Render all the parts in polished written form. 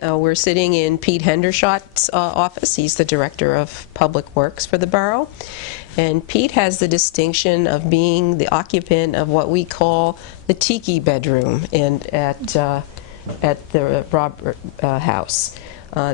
We're sitting in Pete Hendershot's office. He's the Director of Public Works for the borough. And Pete has the distinction of being the occupant of what we call the Tiki bedroom at the Robert house.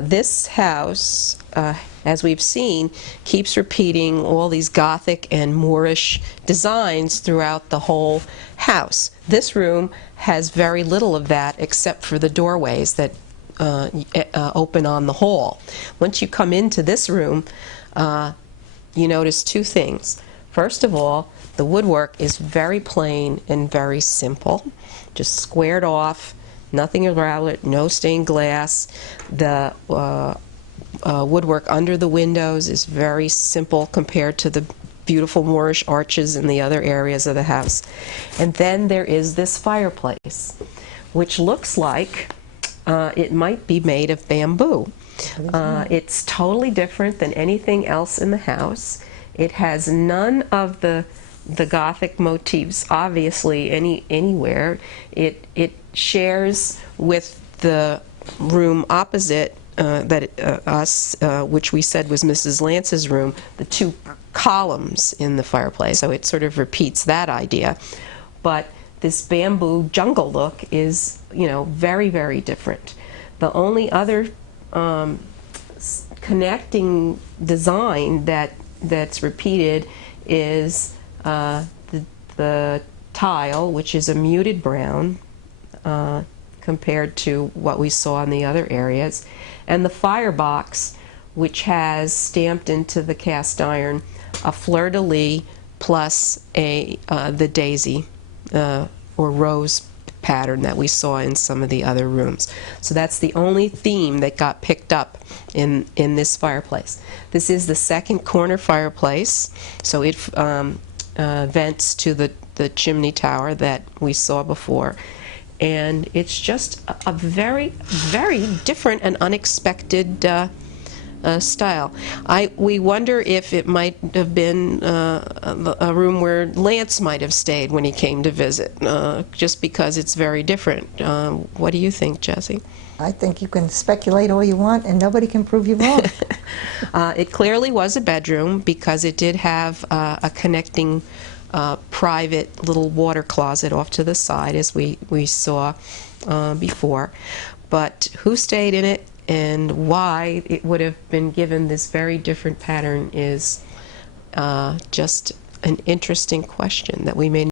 This house, as we've seen, keeps repeating all these Gothic and Moorish designs throughout the whole house. This room has very little of that except for the doorways that open on the hall. Once you come into this room, you notice two things. First of all, the woodwork is very plain and very simple, just squared off, nothing around it, no stained glass. The woodwork under the windows is very simple compared to the beautiful Moorish arches in the other areas of the house. And then there is this fireplace, which looks like it might be made of bamboo. It's totally different than anything else in the house. It has none of the Gothic motifs, obviously, anywhere. It shares with the room opposite us, which we said was Mrs. Lance's room, the two columns in the fireplace. So it sort of repeats that idea. But this bamboo jungle look is, very, very different. The only other connecting design that's repeated is the tile, which is a muted brown compared to what we saw in the other areas, and the firebox, which has stamped into the cast iron a fleur-de-lis plus the daisy or rose pattern that we saw in some of the other rooms. So that's the only theme that got picked up in this fireplace. This is the second corner fireplace, so it vents to the chimney tower that we saw before. And it's just a very, very different and unexpected style. We wonder if it might have been a room where Lance might have stayed when he came to visit, just because it's very different. What do you think, Jessie? I think you can speculate all you want and nobody can prove you wrong. It clearly was a bedroom because it did have a connecting private little water closet off to the side, as we saw before. But who stayed in it and why it would have been given this very different pattern is just an interesting question that we may